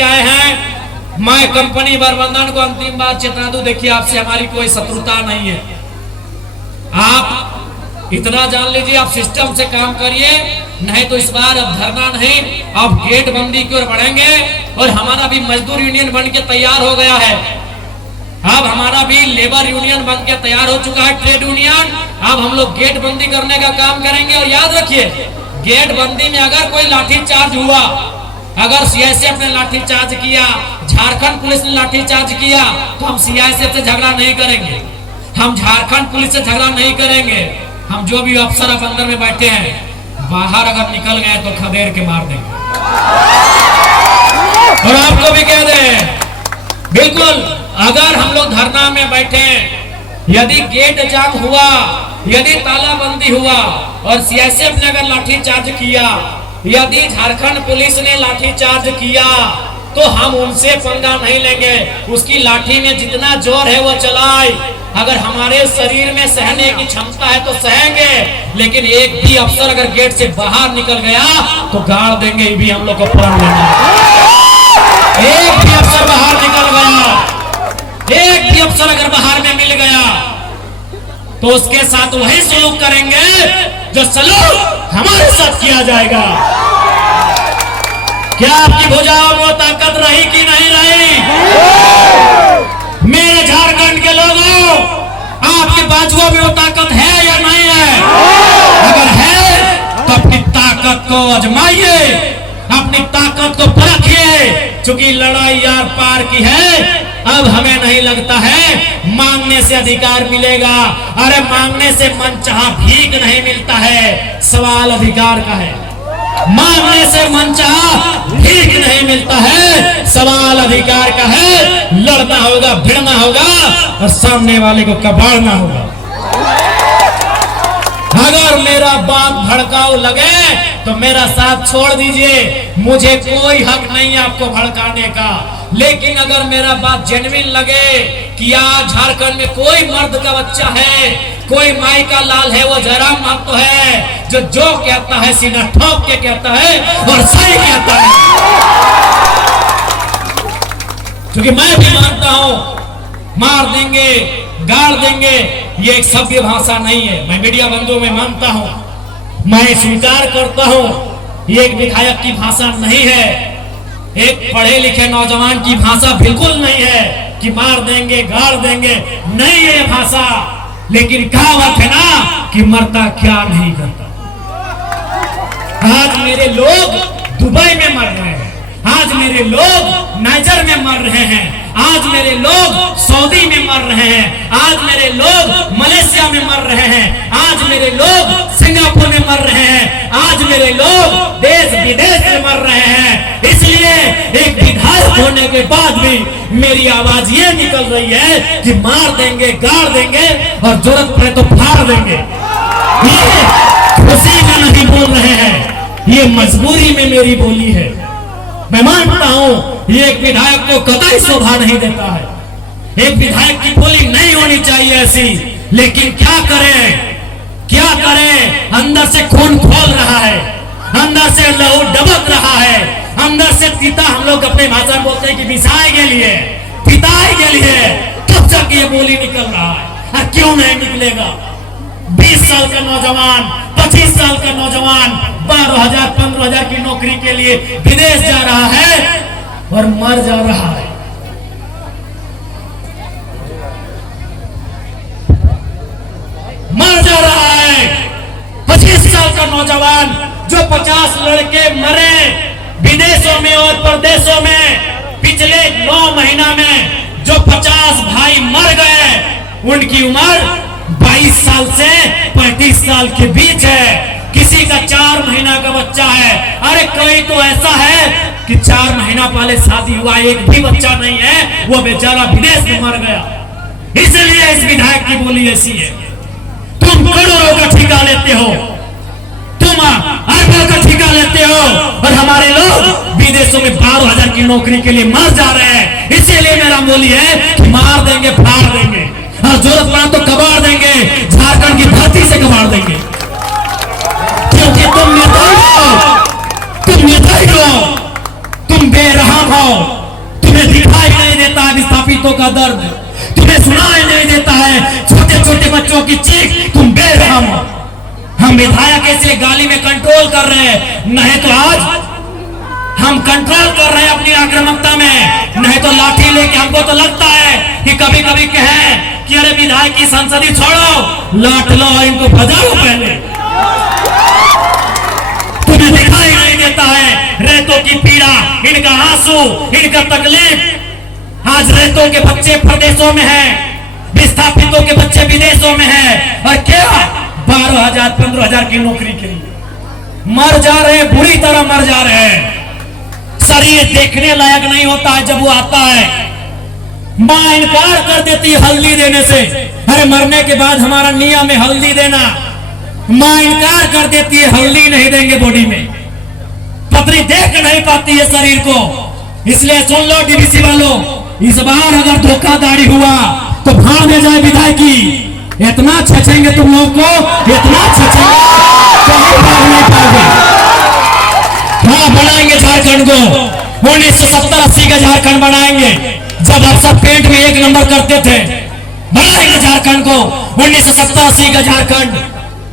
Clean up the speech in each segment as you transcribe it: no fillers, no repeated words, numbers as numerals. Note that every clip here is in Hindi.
आए हैं। मैं कंपनी प्रबंधन को अंतिम बार चेता दूं, देखिए आपसे हमारी कोई शत्रुता नहीं है। आप इतना जान लीजिए, आप सिस्टम से काम करिए, नहीं तो इस बार अब धरना नहीं, अब गेट बंदी की ओर बढ़ेंगे। और हमारा भी मजदूर यूनियन बन के तैयार हो गया है। अब हमारा भी लेबर यूनियन बन के तैयार हो चुका है, ट्रेड यूनियन। अब हम लोग गेट बंदी करने का काम करेंगे। और याद रखिए, गेट बंदी में अगर कोई लाठीचार्ज हुआ, अगर सीआईएसएफ ने लाठीचार्ज किया, झारखंड पुलिस ने लाठीचार्ज किया, तो हम सीआईएसएफ से झगड़ा नहीं करेंगे, हम झारखंड पुलिस से झगड़ा नहीं करेंगे। हम जो भी अफसर अब अंदर में बैठे हैं, बाहर अगर निकल गए तो खदेड़ के मार देंगे। और आपको भी कह दें, बिल्कुल अगर हम लोग धरना में बैठे, यदि गेट जाम हुआ, यदि तालाबंदी हुआ और सीआईएसएफ ने अगर लाठीचार्ज किया, यदि झारखंड पुलिस ने लाठीचार्ज किया, तो हम उनसे पंगा नहीं लेंगे। उसकी लाठी में जितना जोर है वो चलाए। अगर हमारे शरीर में सहने की क्षमता है तो सहेंगे, लेकिन एक भी अफसर अगर गेट से बाहर निकल गया तो गाड़ देंगे, ये भी हम लोग को प्रण लेना। एक भी अफसर बाहर निकल गया, एक भी अफसर अगर बाहर में मिल गया, तो उसके साथ वही सलूक करेंगे जो सलूक हमारे साथ किया जाएगा। क्या आपकी भुजाओं में ताकत रही कि नहीं रही? मेरे झारखंड के लोगों, आपके बाजुओं में वो ताकत है या नहीं है? अगर है तो अपनी ताकत को आजमाइए, अपनी ताकत को परखिए। क्योंकि लड़ाई यार पार की है, अब हमें नहीं लगता है मांगने से अधिकार मिलेगा। अरे मांगने से मनचाहा भीख नहीं मिलता है, सवाल अधिकार का है। मांगने से मनचाहा भीख नहीं मिलता है, सवाल अधिकार का है। लड़ना होगा, भिड़ना होगा और सामने वाले को कबाड़ना होगा। अगर मेरा बात भड़काऊ लगे तो मेरा साथ छोड़ दीजिए, मुझे कोई हक नहीं है आपको भड़काने का। लेकिन अगर मेरा बात जेन्युइन लगे कि आज झारखंड में कोई मर्द का बच्चा है, कोई माई का लाल है, वो जयराम महतो है, जो कहता है सीना ठोक के कहता है और सही कहता है। क्योंकि मैं भी मानता हूं, मार देंगे, गाड़ देंगे, ये एक सभ्य भाषा नहीं है। मैं मीडिया बंधुओं में मानता हूं, मैं स्वीकार करता हूं, ये एक विधायक की भाषा नहीं है, एक पढ़े लिखे नौजवान की भाषा बिल्कुल नहीं है कि मार देंगे, गाड़ देंगे, नहीं है भाषा। लेकिन कहावत है ना कि मरता क्या नहीं करता। आज मेरे लोग दुबई में मर रहे हैं, आज मेरे लोग नाइजर में मर रहे हैं, आज मेरे लोग सऊदी में मर रहे हैं, आज मेरे लोग मलेशिया में मर रहे हैं, आज मेरे लोग सिंगापुर में मर रहे हैं, आज मेरे लोग देश विदेश में मर रहे हैं। इसलिए एक विधायक होने के बाद भी मेरी आवाज ये निकल रही है कि मार देंगे, गाड़ देंगे और जरूरत पड़े तो फाड़ देंगे। ये खुशी में नहीं बोल रहे हैं, ये मजबूरी में मेरी बोली है। मैं मानता हूं ये एक विधायक को कतई शोभा नहीं देता है, एक विधायक की बोली नहीं होनी चाहिए ऐसी। लेकिन क्या करें, क्या करें? अंदर से खून खोल रहा है, अंदर से लहू डबक रहा है, अंदर से पिता, हम लोग अपने भाषा में बोलते हैं कि बिसाए के लिए, पिताई के लिए कब तक ये बोली निकल रहा है? क्यों नहीं निकलेगा? 20 साल का नौजवान, 25 साल का नौजवान 12,000 15,000 की नौकरी के लिए विदेश जा रहा है और मर जा रहा है। मर जा रहा है। 25 साल का नौजवान जो 50 लड़के मरे विदेशों में और प्रदेशों में, पिछले 9 महीना में जो 50 भाई मर गए, उनकी उम्र 22 साल से 35 साल के बीच है। किसी का 4 महीना का बच्चा है। अरे कोई तो ऐसा है कि 4 महीना पहले शादी हुआ, एक भी बच्चा नहीं है, वो बेचारा विदेश में मर गया। इसलिए इस विधायक की बोली ऐसी है। तुम करोड़ों का ठेका लेते हो, तुम अरबों का ठेका लेते हो, और हमारे लोग विदेशों में 12,000 की नौकरी के लिए मर जा रहे हैं। इसीलिए मेरा बोली है कि मार देंगे, फाड़ देंगे और जरूरत पड़ा तो कबाड़ देंगे, झारखंड की धरती से कबाड़ देंगे। क्योंकि तुम नेता हो, तुम नेता ही हो, तुम तुम बेरहम हो, तुम्हें दिखाई नहीं देता है विस्थापितों का दर्द, तुम्हें सुनाई नहीं देता है छोटे छोटे बच्चों की चीख, तुम बेरहम हो। हम विधायक इसलिए गाली में कंट्रोल कर रहे हैं, नहीं तो आज हम कंट्रोल कर रहे हैं अपनी आक्रामकता में, नहीं तो लाठी लेके हमको तो लगता है कि कभी कभी कहे कि अरे विधायक की संसदी छोड़ो, लाठ लो और इनको बजाओ पहले। तुम्हें दिखाई नहीं देता है रेतों की पीड़ा, इनका आंसू, इनका तकलीफ। आज रेतों के बच्चे प्रदेशों में हैं, विस्थापितों के बच्चे विदेशों में हैं, और क्या 12,000 15,000 की नौकरी के लिए मर जा रहे हैं, बुरी तरह मर जा रहे हैं। शरीर देखने लायक नहीं होता है जब वो आता है। मां इनकार कर देती है हल्दी देने से, अरे मरने के बाद हमारा नियम में हल्दी देना, मां इनकार कर देती है हल्दी नहीं देंगे बॉडी में। पत्नी देख नहीं पाती है शरीर को। इसलिए सुन लो डीवीसी वालों, इस बार अगर धोखाधड़ी हुआ तो भाड़ में जाए विधायकी। इतना छचेंगे तुम लोग को, इतना छचेंगे कहीं भाग नहीं पाओगे। हाँ, बनाएंगे झारखंड को 1970-80 का झारखंड बनाएंगे, जब आप सब पेंट में 1 नंबर करते थे। बनाएंगे झारखंड को 1970-80 का झारखंड।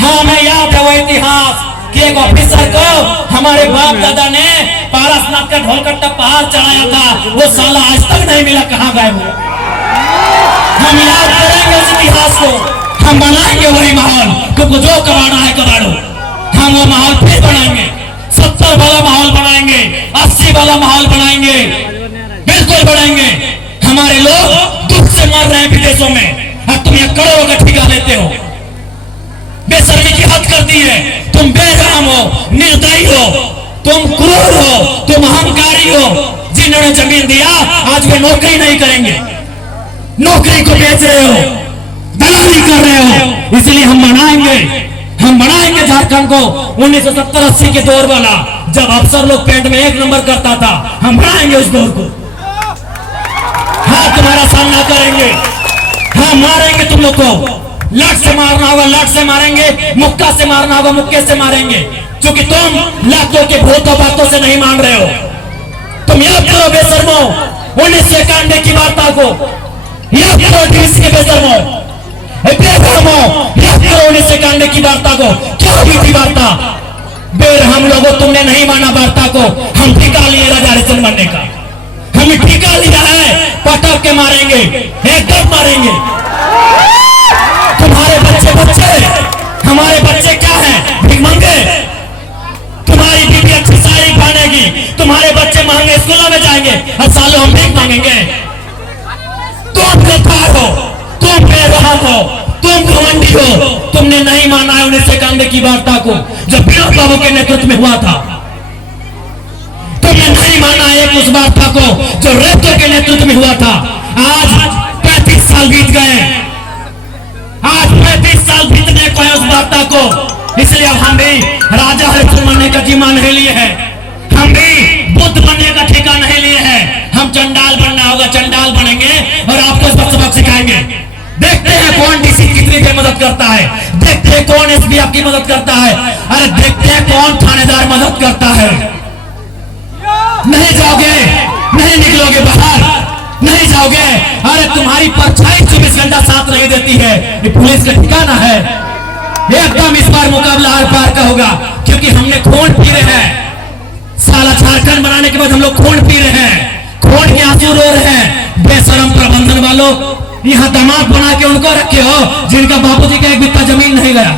हाँ, मैं याद है वो इतिहास कि एक ऑफिसर को हमारे बाप दादा ने पारसनाथ का ढोलकट्टा पहाड़ चढ़ाया था, वो साला आज तक नहीं मिला, कहाँ गए वो। हम याद करेंगे उस इतिहास को, हम बनाएंगे वही माहौल। तुमको जो कराना है कराड़ो, हम वो माहौल फिर बनाएंगे। 70 वाला माहौल बनाएंगे, 80 वाला माहौल बनाएंगे, बिल्कुल बनाएंगे। हमारे लोग दुख से मर रहे हैं विदेशों में, और तुम ये करोड़ों का ठिका लेते हो। बेशर्मी की हद कर दी है। तुम बेरहम हो, निर्दयी हो, तुम क्रूर हो, तुम अहंकारी हो। जिन्होंने जमीन दिया आज वे नौकरी नहीं करेंगे, नौकरी को बेच रहे हो, दलाली कर रहे हो। इसलिए हम बनाएंगे झारखंड को 1970-80 के दौर वाला, जब अफसर लोग पेंट में 1 नंबर करता था। हम बनाएंगे उस दौर को। हाँ, तुम्हारा सामना करेंगे। हाँ, मारेंगे तुम लोग को। लाठ से मारना होगा लाठ से मारेंगे, मुक्का से मारना होगा मुक्के से मारेंगे, क्योंकि तुम लाखों के भूतों बातों से नहीं मान रहे हो। तुम याद करो बेशर्मो 1991 की वार्ता को, याद करो डीवीसी के बेशर्मो, बेरहमो, याद करो 1991 की वार्ता को। क्या हुई थी वार्ता? बेरहम लोगों, तुमने नहीं माना वार्ता को। हम ठिका लिए राजा हरिश्चंद्र बनने का, हमने ठिका लिया है। पटक के मारेंगे, एकदम मारेंगे। तुम्हारे बच्चे हमारे बच्चे क्या हैं? भिखमंगे। तुम्हारी बीवी अच्छी साड़ी पहनेगी, तुम्हारे बच्चे महंगे स्कूलों में जाएंगे, और सालों हम भीख मांगेंगे। तुम बेकार हो, तुम बेरहम हो, तुम घमंडी हो। तुमने नहीं माना है 1991 की वार्ता को, जो विनोद बाबू के नेतृत्व में हुआ था। तुमने नहीं माना है उस वार्ता को जो रेतो के नेतृत्व में हुआ था। आज 35 साल बीत गए, आज 35 साल बीतने को है उस वार्ता को। इसलिए अब हम भी राजा हरिश्चंद्र बनने का जिम्मा नहीं लिए हैं, हम भी बुद्ध बनने का ठेका नहीं लिए हैं। हम चंडाल बनना होगा, चंडाल बनेंगे और आपको सबक सिखाएंगे। देखते हैं कौन डीसी कितनी देर मदद करता है, देखते हैं कौन एसपी आपकी मदद करता है, अरे देखते हैं कौन थानेदार मदद करता है। नहीं जाओगे, नहीं निकलोगे बाहर, नहीं जाओगे। अरे तुम्हारी परछाई 24 घंटा साथ नहीं देती है, ये पुलिस का ठिकाना है। एकदम इस बार मुकाबला आर पार का होगा, क्योंकि हमने खून पी रहे हैं। साला झारखंड बनाने के बाद हम लोग खून पी रहे हैं, खून के आंसू रो रहे हैं। बेशरम प्रबंधन वालों, यहाँ दामाद बना के उनको रखे हो जिनका बापूजी का 1 बित्ता जमीन नहीं गया।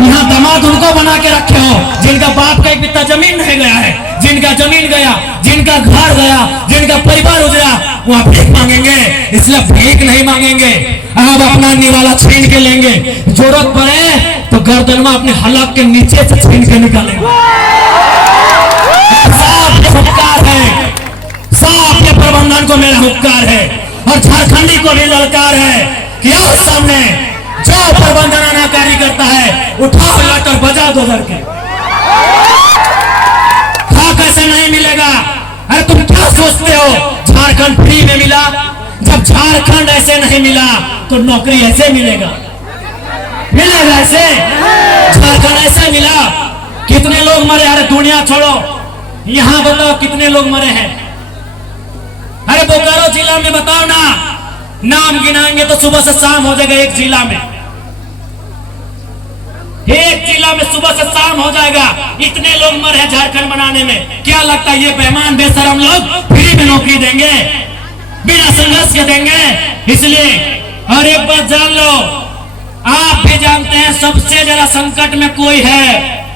यहाँ दामाद उनको बना के रखे हो जिनका बाप का 1 बित्ता जमीन नहीं गया है, जिनका जमीन गया, जिनका घर गया, जिनका परिवार उजड़ा, वहां भीख मांगेंगे। इसलिए भीख नहीं मांगेंगे, अब अपना निवाला छीन के लेंगे। जरूरत पड़े तो गर्दन में अपने हलक के नीचे से छीन के निकालेंगे। साफ ये हुक्कार है, साफ ये प्रबंधन को मेरा हुक्कार है, और झारखंडी को भी ललकार है कि आओ सामने, जो प्रबंधन अनाकारी करता है उठाओ लाठ और बजा दो धर के। हाँ, कैसे नहीं मिलेगा? अरे तुम क्या सोचते हो झारखंड फ्री में मिला? जब झारखंड ऐसे नहीं मिला तो नौकरी ऐसे मिलेगा? मिलेगा ऐसे? झारखंड ऐसे मिला? कितने लोग मरे? अरे दुनिया छोड़ो, यहां बताओ कितने लोग मरे हैं? अरे बोकारो जिला में बताओ ना, नाम गिनाएंगे तो सुबह से शाम हो जाएगा। एक जिला में सुबह से शाम हो जाएगा। इतने लोग मरे हैं झारखंड बनाने में। क्या लगता है ये बेईमान बेशरम लोग फ्री में नौकरी देंगे, बिना संघर्ष के देंगे? इसलिए और एक बात जान लो, आप भी जानते हैं सबसे ज्यादा संकट में कोई है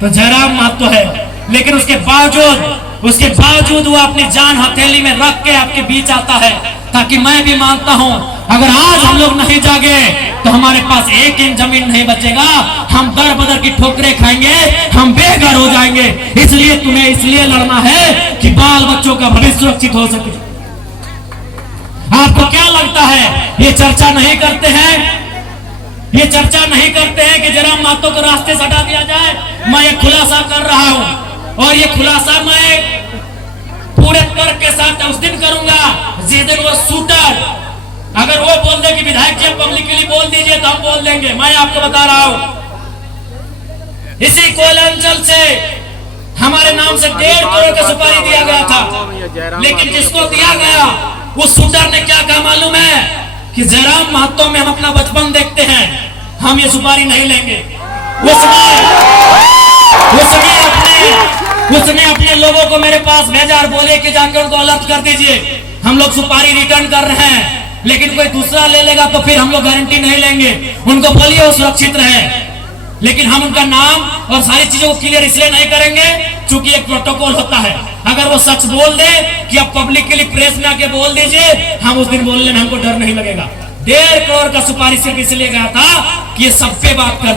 तो जयराम महतो है, लेकिन उसके बावजूद वो अपनी जान हथेली में रख के आपके बीच आता है, ताकि मैं भी मानता हूं अगर आज हम लोग नहीं जागे तो हमारे पास एक इंच जमीन नहीं बचेगा, हम दर बदर की ठोकरें खाएंगे, हम बेघर हो जाएंगे। इसलिए तुम्हें इसलिए लड़ना है कि बाल बच्चों का भविष्य सुरक्षित हो सके। आपको क्या लगता है ये चर्चा नहीं करते हैं? ये चर्चा नहीं करते हैं कि जयराम महतो को रास्ते से हटा दिया जाए? मैं ये खुलासा कर रहा हूं और ये खुलासा मैं पूरे तर्क के साथ उस दिन करूंगा जिस दिन वो शूटर अगर वो बोल दे कि विधायक जी पब्लिकली बोल दीजिए तो हम बोल देंगे। मैं आपको बता रहा हूं, इसी कोयला अंचल से हमारे नाम से 1.5 करोड़ का सुपारी दिया गया था, लेकिन जिसको दिया गया उस शूटर ने क्या कहा मालूम है कि जयराम महतो में हम अपना बचपन देखते हैं, हम ये सुपारी नहीं लेंगे। उसने अपने लोगों को मेरे पास भेजा और बोले कि जाकर उनको अलर्ट कर दीजिए, हम लोग सुपारी रिटर्न कर रहे हैं, लेकिन कोई दूसरा ले लेगा तो फिर हम लोग गारंटी नहीं लेंगे। उनको बोलिए वो सुरक्षित रहे, लेकिन हम उनका नाम और सारी चीजों को क्लियर इसलिए नहीं करेंगे क्योंकि एक प्रोटोकॉल होता है। अगर वो सच बोल दे कि अब पब्लिक के लिए प्रेस में आके बोल दीजिए, हम उस दिन बोलने में हमको डर नहीं लगेगा। 1.5 करोड़ का सुपारी सिर्फ इसलिए गया था कि ये सब पे बात करता